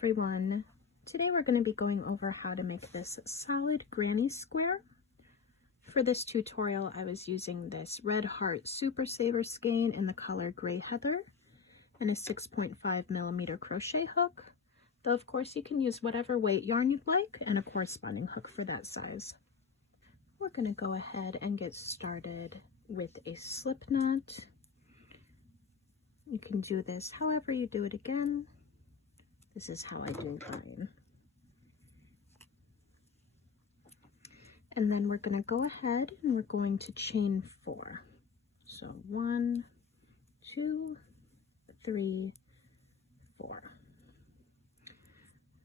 everyone! Today we're going to be going over how to make this solid granny square. For this tutorial I was using this Red Heart Super Saver skein in the color Gray Heather and a 6.5mm crochet hook, though of course you can use whatever weight yarn you'd like and a corresponding hook for that size. We're going to go ahead and get started with a slip knot. You can do this however you do it again. This is how I do mine. And then we're going to go ahead and we're going to chain 4. So 1, 2, 3, 4.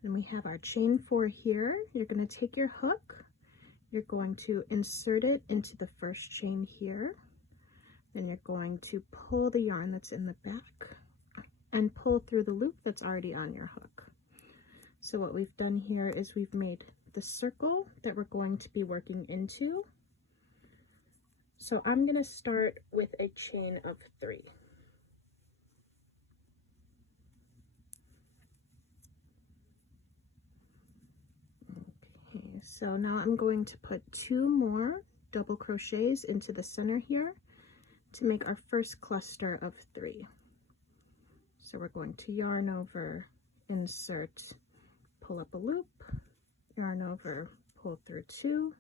And we have our chain 4 here. You're going to take your hook, you're going to insert it into the first chain here. Then you're going to pull the yarn that's in the back and pull through the loop that's already on your hook. So what we've done here is we've made the circle that we're going to be working into. So I'm going to start with a chain of 3. Okay, so now I'm going to put 2 more double crochets into the center here to make our first cluster of 3. So we're going to yarn over, insert, pull up a loop, yarn over, pull through 2,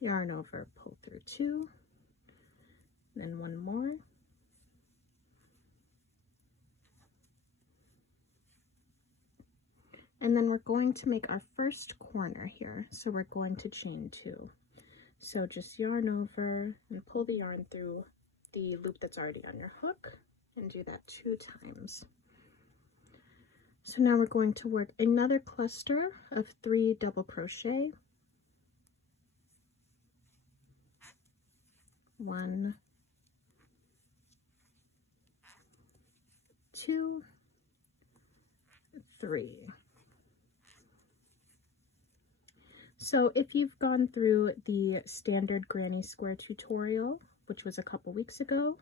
yarn over, pull through 2, then 1 more. And then we're going to make our first corner here. So we're going to chain 2. So just yarn over and pull the yarn through the loop that's already on your hook and do that 2 times. So now we're going to work another cluster of 3 double crochet. 1, 2, 3. So if you've gone through the standard granny square tutorial, which was a couple weeks ago,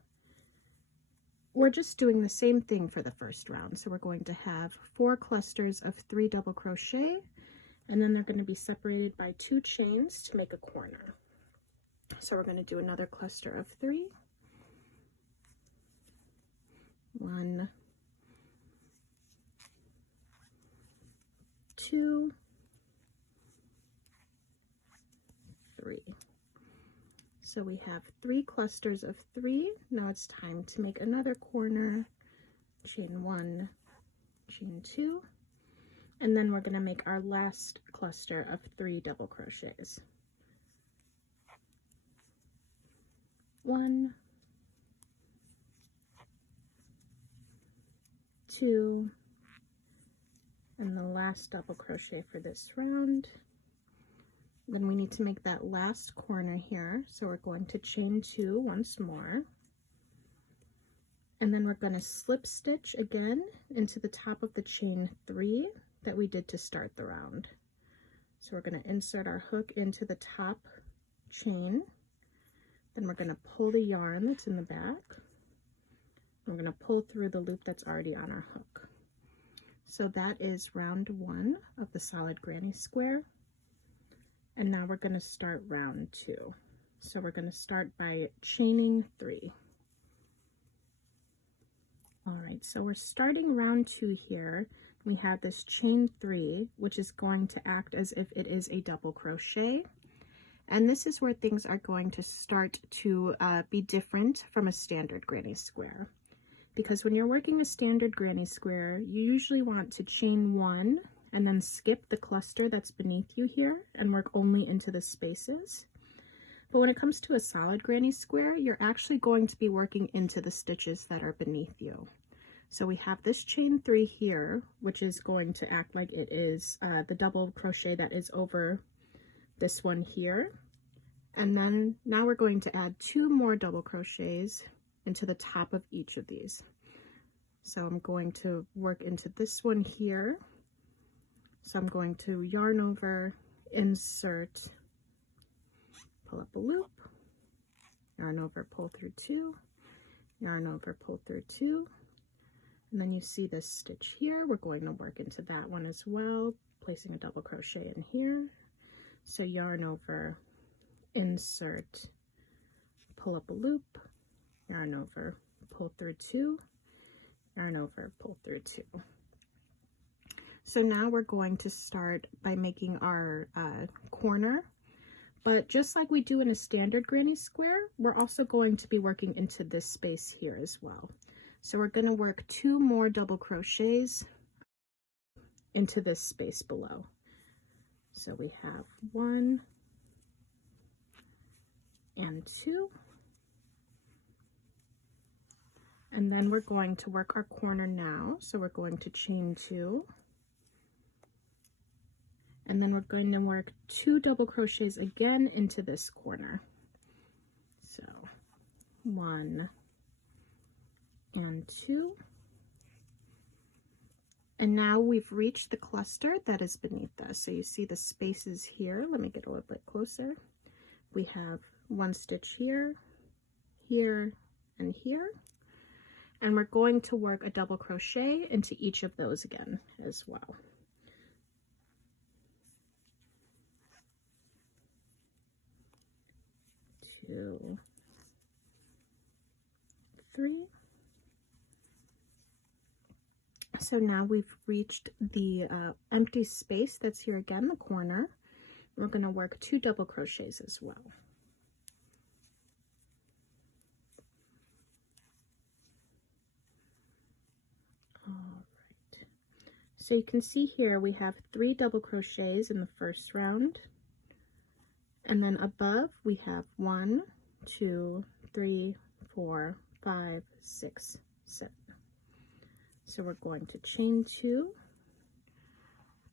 we're just doing the same thing for the first round. So we're going to have 4 clusters of 3 double crochet, and then they're going to be separated by 2 chains to make a corner. So we're going to do another cluster of 3. 1, 2, 3. So we have 3 clusters of 3. Now it's time to make another corner. Chain 1, chain 2, and then we're going to make our last cluster of 3 double crochets. 1, 2, and the last double crochet for this round. Then we need to make that last corner here, so we're going to chain 2 once more, and then we're going to slip stitch again into the top of the chain 3 that we did to start the round. So we're going to insert our hook into the top chain, then we're going to pull the yarn that's in the back, we're going to pull through the loop that's already on our hook. So that is round 1 of the solid granny square. And now we're going to start round 2. So we're going to start by chaining 3. All right, so we're starting round 2 here. We have this chain 3, which is going to act as if it is a double crochet. And this is where things are going to start to be different from a standard granny square. Because when you're working a standard granny square, you usually want to chain 1 and then skip the cluster that's beneath you here and work only into the spaces. But when it comes to a solid granny square, you're actually going to be working into the stitches that are beneath you. So we have this chain 3 here, which is going to act like it is the double crochet that is over this one here. And then now we're going to add 2 more double crochets into the top of each of these. So I'm going to work into this one here. So I'm going to yarn over, insert, pull up a loop, yarn over, pull through 2, yarn over, pull through 2, And then you see this stitch here, we're going to work into that one as well, placing a double crochet in here. So yarn over, insert, pull up a loop, yarn over, pull through 2, yarn over, pull through 2. So now we're going to start by making our corner, but just like we do in a standard granny square, we're also going to be working into this space here as well. So we're going to work 2 more double crochets into this space below. So we have 1 and 2. And then we're going to work our corner now. So we're going to chain 2. And then we're going to work 2 double crochets again into this corner. So 1 and 2. And now we've reached the cluster that is beneath us. So you see the spaces here. Let me get a little bit closer. We have 1 stitch here, here, and here. And we're going to work a double crochet into each of those again as well. 2, 3. So now we've reached the empty space that's here again, the corner. We're going to work 2 double crochets as well. All right. So you can see here we have 3 double crochets in the first round. And then above we have 1, 2, 3, 4, 5, 6, 7. So we're going to chain 2,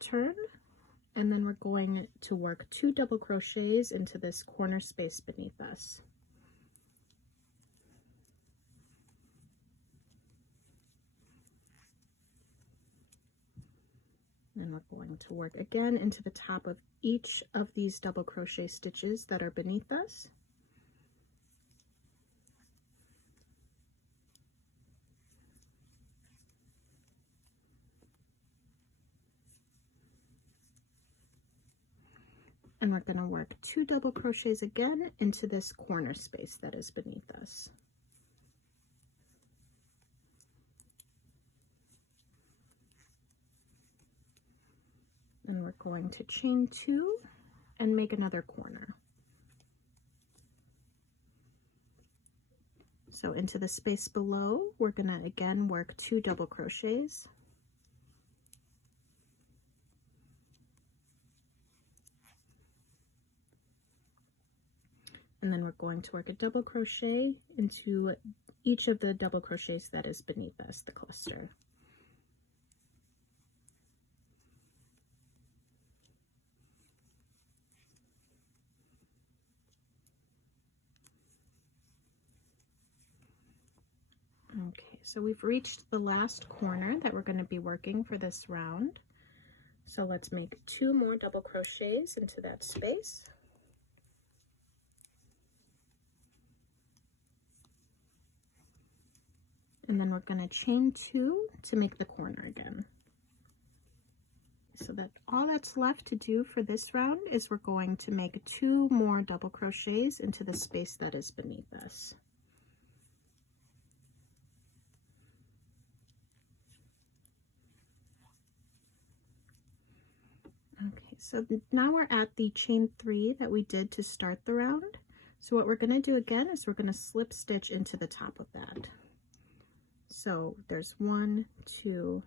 turn, and then we're going to work 2 double crochets into this corner space beneath us. And we're going to work again into the top of each of these double crochet stitches that are beneath us. And we're going to work 2 double crochets again into this corner space that is beneath us. And we're going to chain 2 and make another corner. So into the space below, we're going to again work 2 double crochets. And then we're going to work a double crochet into each of the double crochets that is beneath us, the cluster. Okay, so we've reached the last corner that we're going to be working for this round. So let's make 2 more double crochets into that space. And then we're going to chain 2 to make the corner again. So that all that's left to do for this round is we're going to make 2 more double crochets into the space that is beneath us. Okay, so now we're at the chain 3 that we did to start the round. So what we're going to do again is we're going to slip stitch into the top of that. So there's 1, 2,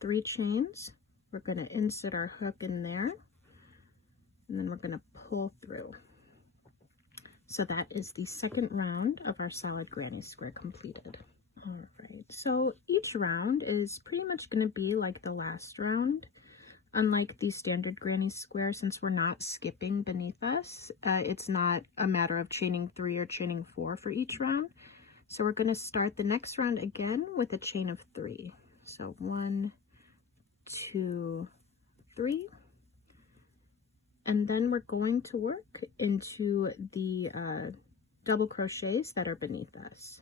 3 chains. We're going to insert our hook in there, and then we're going to pull through. So that is the second round of our solid granny square completed. All right, so each round is pretty much going to be like the last round. Unlike the standard granny square, since we're not skipping beneath us, it's not a matter of chaining 3 or chaining 4 for each round. So we're going to start the next round again with a chain of 3. So 1, 2, 3. And then we're going to work into the double crochets that are beneath us.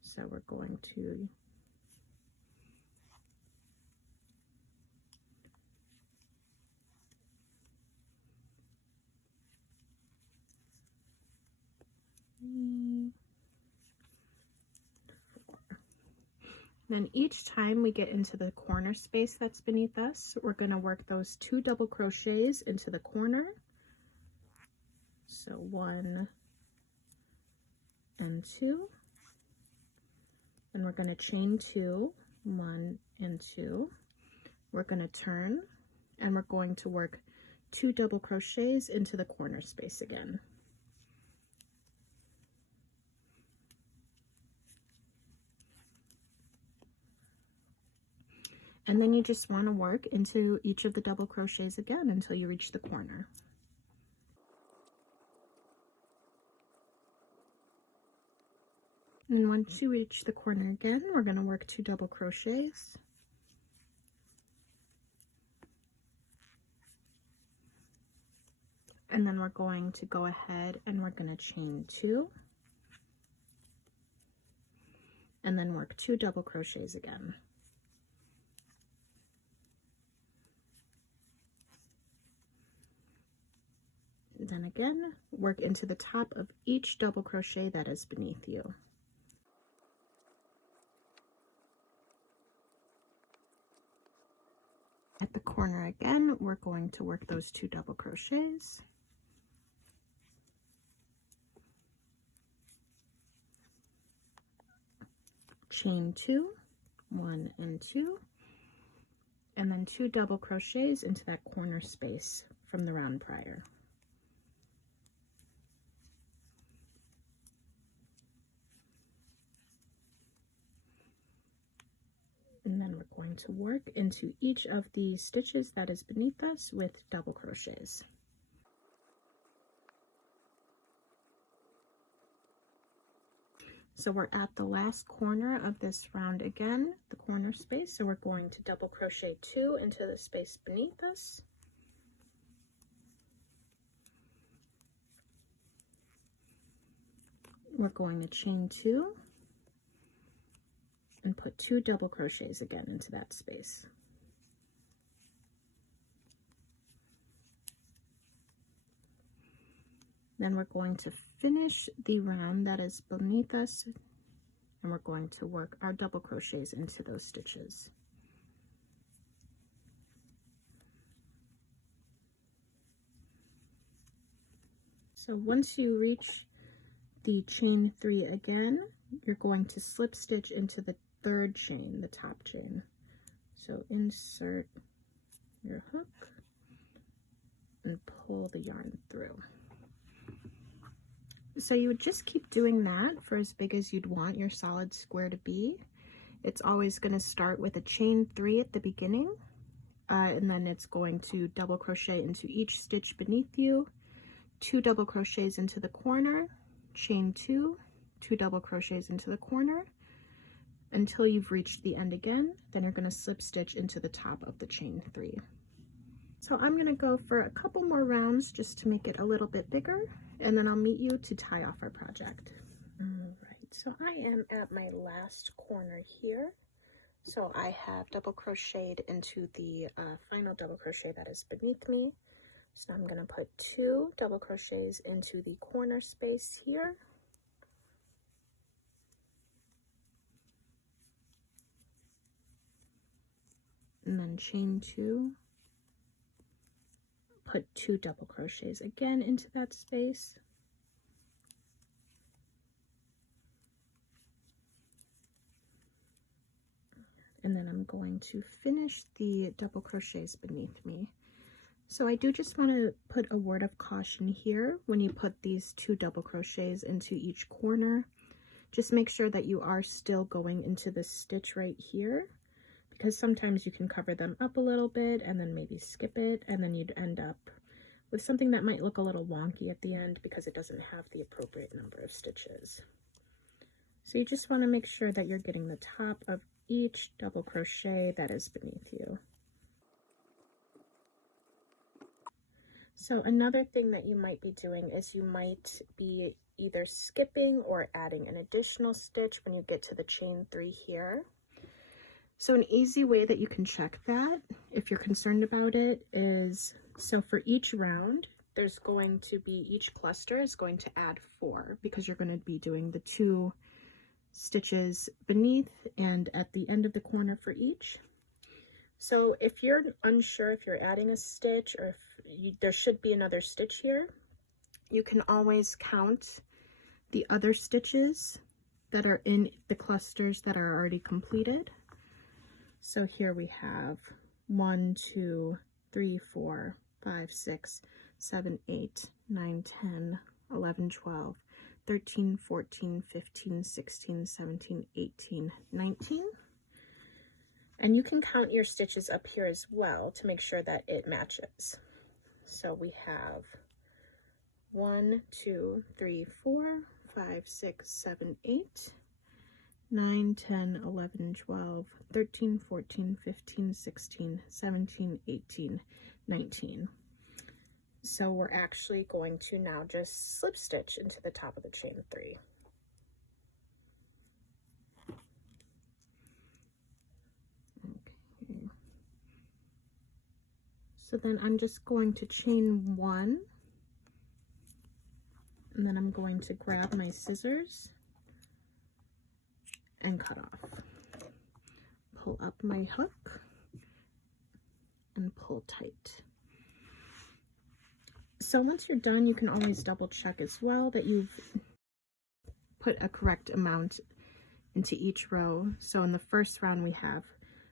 So we're going to Then each time we get into the corner space that's beneath us, we're going to work those 2 double crochets into the corner. So 1 and 2. Then we're going to chain 2, 1 and 2. We're going to turn and we're going to work 2 double crochets into the corner space again. And then you just want to work into each of the double crochets again until you reach the corner. And once you reach the corner again, we're going to work 2 double crochets. And then we're going to go ahead and we're going to chain 2. And then work 2 double crochets again. Then again, work into the top of each double crochet that is beneath you. At the corner again, we're going to work those 2 double crochets. Chain 2, 1 and 2, and then 2 double crochets into that corner space from the round prior. And then we're going to work into each of the stitches that is beneath us with double crochets. So we're at the last corner of this round again, the corner space. So we're going to double crochet 2 into the space beneath us. We're going to chain 2 and put 2 double crochets again into that space. Then we're going to finish the round that is beneath us, and we're going to work our double crochets into those stitches. So once you reach the chain 3 again, you're going to slip stitch into the 3rd chain, the top chain. So insert your hook and pull the yarn through. So you would just keep doing that for as big as you'd want your solid square to be. It's always going to start with a chain 3 at the beginning, and then it's going to double crochet into each stitch beneath you, 2 double crochets into the corner, chain 2, 2 double crochets into the corner until you've reached the end again. Then you're going to slip stitch into the top of the chain 3. So I'm going to go for a couple more rounds just to make it a little bit bigger, and then I'll meet you to tie off our project. All right, so I am at my last corner here. So I have double crocheted into the final double crochet that is beneath me. So I'm going to put 2 double crochets into the corner space here. And then chain 2. Put 2 double crochets again into that space. And then I'm going to finish the double crochets beneath me. So I do just want to put a word of caution here when you put these 2 double crochets into each corner. Just make sure that you are still going into this stitch right here, because sometimes you can cover them up a little bit and then maybe skip it, and then you'd end up with something that might look a little wonky at the end because it doesn't have the appropriate number of stitches. So you just want to make sure that you're getting the top of each double crochet that is beneath you. So another thing that you might be doing is you might be either skipping or adding an additional stitch when you get to the chain 3 here. So an easy way that you can check that, if you're concerned about it, is so for each round, there's going to be, each cluster is going to add 4, because you're going to be doing the 2 stitches beneath and at the end of the corner for each. So if you're unsure if you're adding a stitch or if there should be another stitch here, you can always count the other stitches that are in the clusters that are already completed. So here we have 1, 2, 3, 4, 5, 6, 7, 8, 9, 10, 11, 12, 13, 14, 15, 16, 17, 18, 19. And you can count your stitches up here as well to make sure that it matches. So we have 1, 2, 3, 4, 5, 6, 7, 8, 9, 10, 11, 12, 13, 14, 15, 16, 17, 18, 19. So we're actually going to now just slip stitch into the top of the chain 3. Okay. So then I'm just going to chain 1, and then I'm going to grab my scissors and cut off. Pull up my hook and pull tight. So once you're done, you can always double check as well that you've put a correct amount into each row. So in the first round we have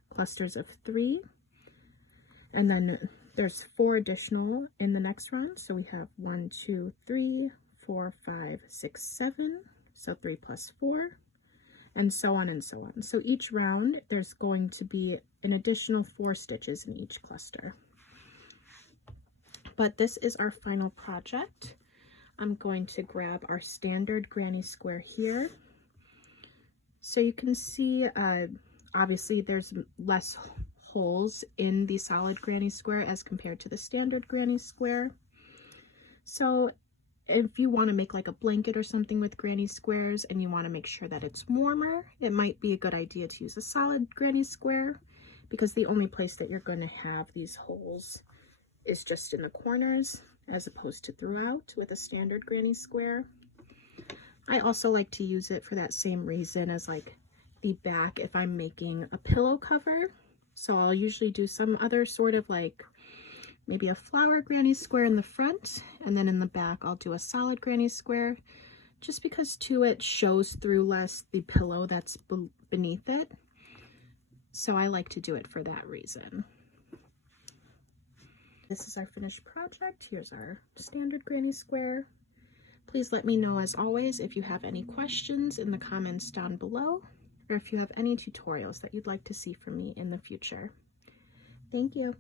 clusters of 3, and then there's 4 additional in the next round. So we have 1, 2, 3, 4, 5, 6, 7, so 3 plus 4, and so on and so on. So each round there's going to be an additional 4 stitches in each cluster. But this is our final project. I'm going to grab our standard granny square here. So you can see, obviously there's less holes in the solid granny square as compared to the standard granny square. So if you want to make like a blanket or something with granny squares and you want to make sure that it's warmer, it might be a good idea to use a solid granny square, because the only place that you're going to have these holes is just in the corners as opposed to throughout with a standard granny square. I also like to use it for that same reason as like the back if I'm making a pillow cover. So I'll usually do some other sort of like maybe a flower granny square in the front, and then in the back I'll do a solid granny square, just because too it shows through less the pillow that's beneath it. So I like to do it for that reason. This is our finished project. Here's our standard granny square. Please let me know, as always, if you have any questions in the comments down below, or if you have any tutorials that you'd like to see from me in the future. Thank you.